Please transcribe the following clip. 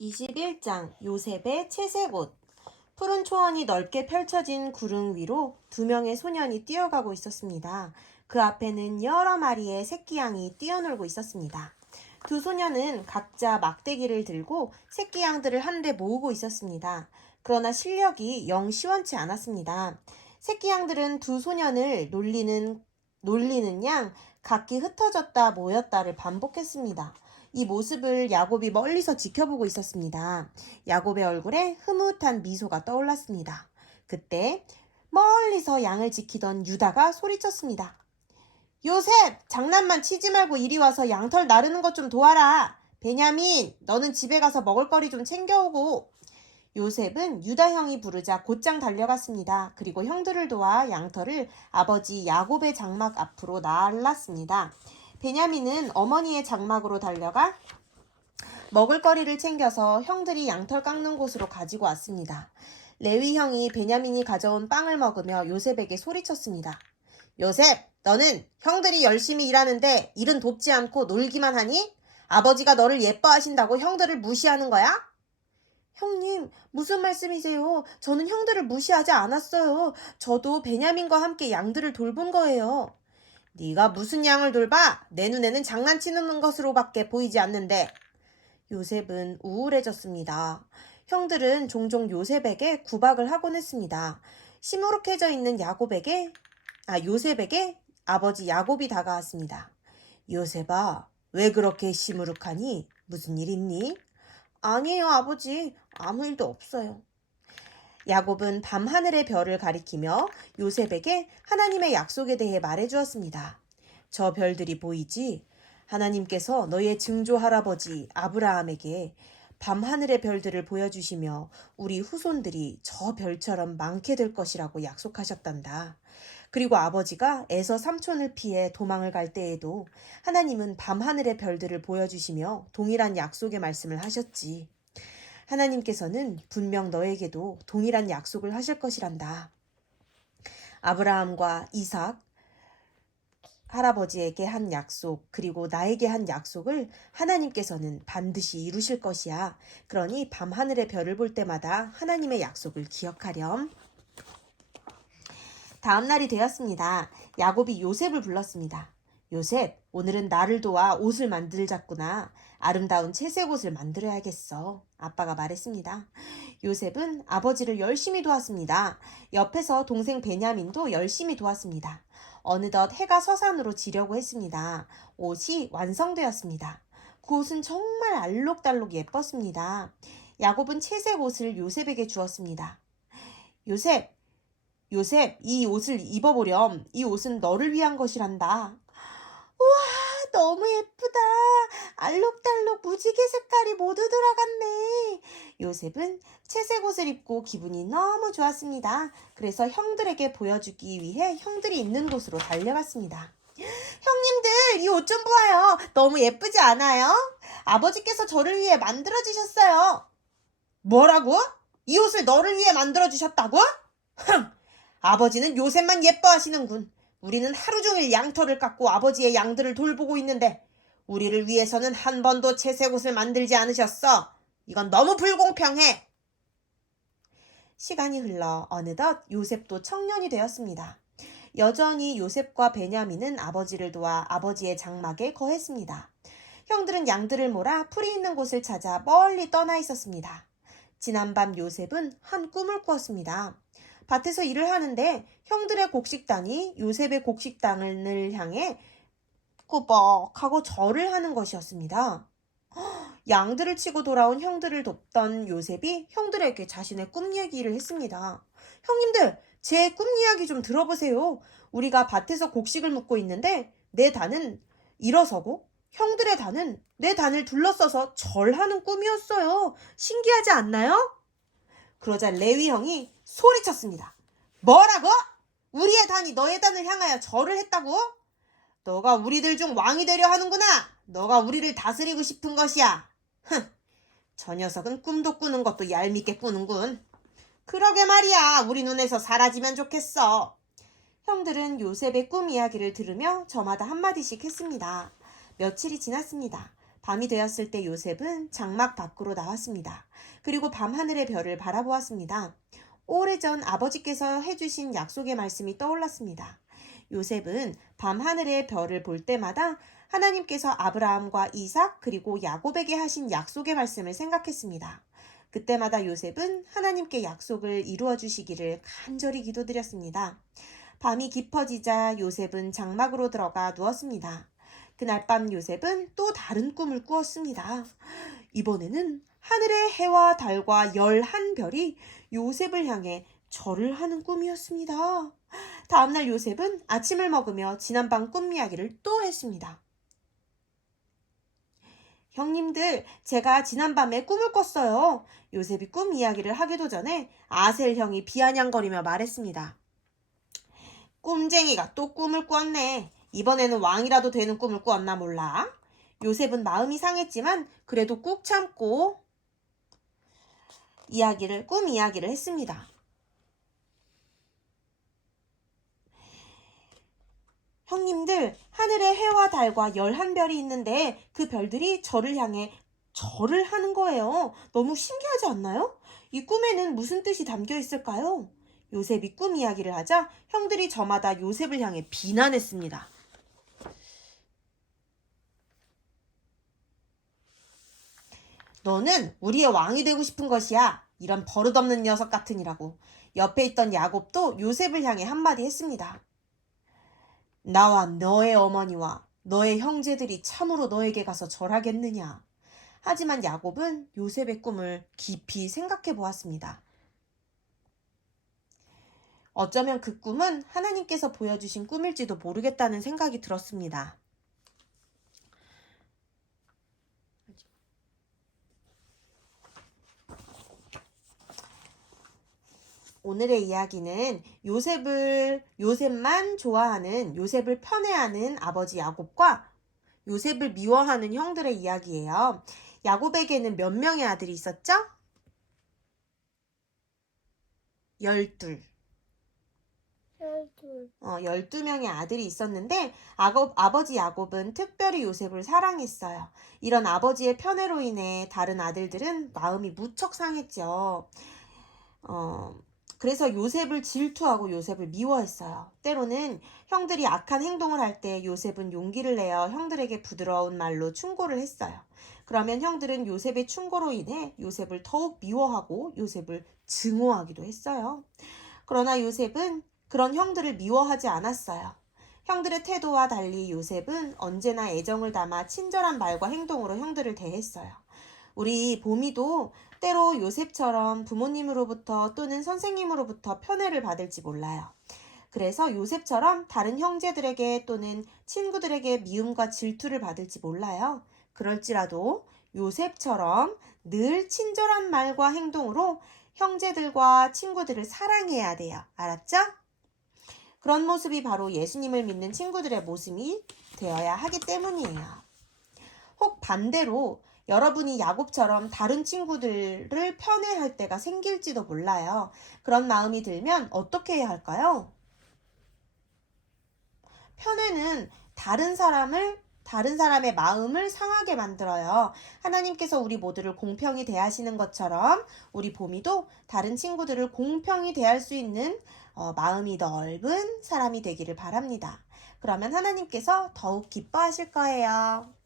21장 요셉의 채색옷. 푸른 초원이 넓게 펼쳐진 구름 위로 두 명의 소년이 뛰어가고 있었습니다. 그 앞에는 여러 마리의 새끼양이 뛰어놀고 있었습니다. 두 소년은 각자 막대기를 들고 새끼양들을 한데 모으고 있었습니다. 그러나 실력이 영 시원치 않았습니다. 새끼양들은 두 소년을 놀리는 양 각기 흩어졌다 모였다를 반복했습니다. 이 모습을 야곱이 멀리서 지켜보고 있었습니다. 야곱의 얼굴에 흐뭇한 미소가 떠올랐습니다. 그때 멀리서 양을 지키던 유다가 소리쳤습니다. 요셉, 장난만 치지 말고 이리 와서 양털 나르는 것 좀 도와라. 베냐민, 너는 집에 가서 먹을거리 좀 챙겨오고. 요셉은 유다 형이 부르자 곧장 달려갔습니다. 그리고 형들을 도와 양털을 아버지 야곱의 장막 앞으로 날랐습니다. 베냐민은 어머니의 장막으로 달려가 먹을거리를 챙겨서 형들이 양털 깎는 곳으로 가지고 왔습니다. 레위 형이 베냐민이 가져온 빵을 먹으며 요셉에게 소리쳤습니다. 요셉, 너는 형들이 열심히 일하는데 일은 돕지 않고 놀기만 하니? 아버지가 너를 예뻐하신다고 형들을 무시하는 거야? 형님, 무슨 말씀이세요? 저는 형들을 무시하지 않았어요. 저도 베냐민과 함께 양들을 돌본 거예요. 네가 무슨 양을 돌봐? 내 눈에는 장난치는 것으로밖에 보이지 않는데. 요셉은 우울해졌습니다. 형들은 종종 요셉에게 구박을 하곤 했습니다. 시무룩해져 있는 요셉에게 아버지 야곱이 다가왔습니다. 요셉아, 왜 그렇게 시무룩하니? 무슨 일 있니? 아니에요, 아버지. 아무 일도 없어요. 야곱은 밤하늘의 별을 가리키며 요셉에게 하나님의 약속에 대해 말해주었습니다. 저 별들이 보이지? 하나님께서 너의 증조 할아버지 아브라함에게 밤하늘의 별들을 보여주시며 우리 후손들이 저 별처럼 많게 될 것이라고 약속하셨단다. 그리고 아버지가 에서 삼촌을 피해 도망을 갈 때에도 하나님은 밤하늘의 별들을 보여주시며 동일한 약속의 말씀을 하셨지. 하나님께서는 분명 너에게도 동일한 약속을 하실 것이란다. 아브라함과 이삭 할아버지에게 한 약속, 그리고 나에게 한 약속을 하나님께서는 반드시 이루실 것이야. 그러니 밤하늘의 별을 볼 때마다 하나님의 약속을 기억하렴. 다음 날이 되었습니다. 야곱이 요셉을 불렀습니다. 요셉, 오늘은 나를 도와 옷을 만들자꾸나. 아름다운 채색옷을 만들어야겠어. 아빠가 말했습니다. 요셉은 아버지를 열심히 도왔습니다. 옆에서 동생 베냐민도 열심히 도왔습니다. 어느덧 해가 서산으로 지려고 했습니다. 옷이 완성되었습니다. 그 옷은 정말 알록달록 예뻤습니다. 야곱은 채색 옷을 요셉에게 주었습니다. 요셉, 이 옷을 입어보렴. 이 옷은 너를 위한 것이란다. 우와, 너무 예쁘다. 알록달록 무지개 색깔이 모두 들어갔네. 요셉은 채색 옷을 입고 기분이 너무 좋았습니다. 그래서 형들에게 보여주기 위해 형들이 있는 곳으로 달려갔습니다. 형님들, 이 옷 좀 보아요. 너무 예쁘지 않아요? 아버지께서 저를 위해 만들어주셨어요. 뭐라고? 이 옷을 너를 위해 만들어주셨다고? 흥! 아버지는 요셉만 예뻐하시는군. 우리는 하루 종일 양털을 깎고 아버지의 양들을 돌보고 있는데 우리를 위해서는 한 번도 채색 옷을 만들지 않으셨어. 이건 너무 불공평해. 시간이 흘러 어느덧 요셉도 청년이 되었습니다. 여전히 요셉과 베냐민은 아버지를 도와 아버지의 장막에 거했습니다. 형들은 양들을 몰아 풀이 있는 곳을 찾아 멀리 떠나 있었습니다. 지난밤 요셉은 한 꿈을 꾸었습니다. 밭에서 일을 하는데 형들의 곡식단이 요셉의 곡식단을 향해 꾸벅하고 절을 하는 것이었습니다. 양들을 치고 돌아온 형들을 돕던 요셉이 형들에게 자신의 꿈 얘기를 했습니다. 형님들, 제 꿈 이야기 좀 들어보세요. 우리가 밭에서 곡식을 묻고 있는데 내 단은 일어서고 형들의 단은 내 단을 둘러싸서 절하는 꿈이었어요. 신기하지 않나요? 그러자 레위 형이 소리쳤습니다. 뭐라고? 우리의 단이 너의 단을 향하여 절을 했다고? 너가 우리들 중 왕이 되려 하는구나. 너가 우리를 다스리고 싶은 것이야. 흥, 저 녀석은 꿈도 꾸는 것도 얄밉게 꾸는군. 그러게 말이야. 우리 눈에서 사라지면 좋겠어. 형들은 요셉의 꿈 이야기를 들으며 저마다 한마디씩 했습니다. 며칠이 지났습니다. 밤이 되었을 때 요셉은 장막 밖으로 나왔습니다. 그리고 밤하늘의 별을 바라보았습니다. 오래전 아버지께서 해주신 약속의 말씀이 떠올랐습니다. 요셉은 밤하늘의 별을 볼 때마다 하나님께서 아브라함과 이삭 그리고 야곱에게 하신 약속의 말씀을 생각했습니다. 그때마다 요셉은 하나님께 약속을 이루어 주시기를 간절히 기도드렸습니다. 밤이 깊어지자 요셉은 장막으로 들어가 누웠습니다. 그날 밤 요셉은 또 다른 꿈을 꾸었습니다. 이번에는 하늘의 해와 달과 11별이 요셉을 향해 절을 하는 꿈이었습니다. 다음날 요셉은 아침을 먹으며 지난밤 꿈 이야기를 또 했습니다. 형님들, 제가 지난밤에 꿈을 꿨어요. 요셉이 꿈 이야기를 하기도 전에 아셀 형이 비아냥거리며 말했습니다. 꿈쟁이가 또 꿈을 꾸었네. 이번에는 왕이라도 되는 꿈을 꾸었나 몰라. 요셉은 마음이 상했지만 그래도 꾹 참고 꿈 이야기를 했습니다. 형님들, 하늘에 해와 달과 11별이 있는데 그 별들이 저를 향해 절을 하는 거예요. 너무 신기하지 않나요? 이 꿈에는 무슨 뜻이 담겨 있을까요? 요셉이 꿈 이야기를 하자 형들이 저마다 요셉을 향해 비난했습니다. 너는 우리의 왕이 되고 싶은 것이야. 이런 버릇없는 녀석 같으니라고. 옆에 있던 야곱도 요셉을 향해 한마디 했습니다. 나와 너의 어머니와 너의 형제들이 참으로 너에게 가서 절하겠느냐. 하지만 야곱은 요셉의 꿈을 깊이 생각해 보았습니다. 어쩌면 그 꿈은 하나님께서 보여주신 꿈일지도 모르겠다는 생각이 들었습니다. 오늘의 이야기는 요셉만 좋아하는, 요셉을 편애하는 아버지 야곱과 요셉을 미워하는 형들의 이야기예요. 야곱에게는 몇 명의 아들이 있었죠? 12. 12명의 아들이 있었는데 아버지 야곱은 특별히 요셉을 사랑했어요. 이런 아버지의 편애로 인해 다른 아들들은 마음이 무척 상했죠. 그래서 요셉을 질투하고 요셉을 미워했어요. 때로는 형들이 악한 행동을 할 때 요셉은 용기를 내어 형들에게 부드러운 말로 충고를 했어요. 그러면 형들은 요셉의 충고로 인해 요셉을 더욱 미워하고 요셉을 증오하기도 했어요. 그러나 요셉은 그런 형들을 미워하지 않았어요. 형들의 태도와 달리 요셉은 언제나 애정을 담아 친절한 말과 행동으로 형들을 대했어요. 우리 보미도 때로 요셉처럼 부모님으로부터 또는 선생님으로부터 편애를 받을지 몰라요. 그래서 요셉처럼 다른 형제들에게 또는 친구들에게 미움과 질투를 받을지 몰라요. 그럴지라도 요셉처럼 늘 친절한 말과 행동으로 형제들과 친구들을 사랑해야 돼요. 알았죠? 그런 모습이 바로 예수님을 믿는 친구들의 모습이 되어야 하기 때문이에요. 혹 반대로 여러분이 야곱처럼 다른 친구들을 편애할 때가 생길지도 몰라요. 그런 마음이 들면 어떻게 해야 할까요? 편애는 다른 사람의 마음을 상하게 만들어요. 하나님께서 우리 모두를 공평히 대하시는 것처럼 우리 보미도 다른 친구들을 공평히 대할 수 있는 마음이 넓은 사람이 되기를 바랍니다. 그러면 하나님께서 더욱 기뻐하실 거예요.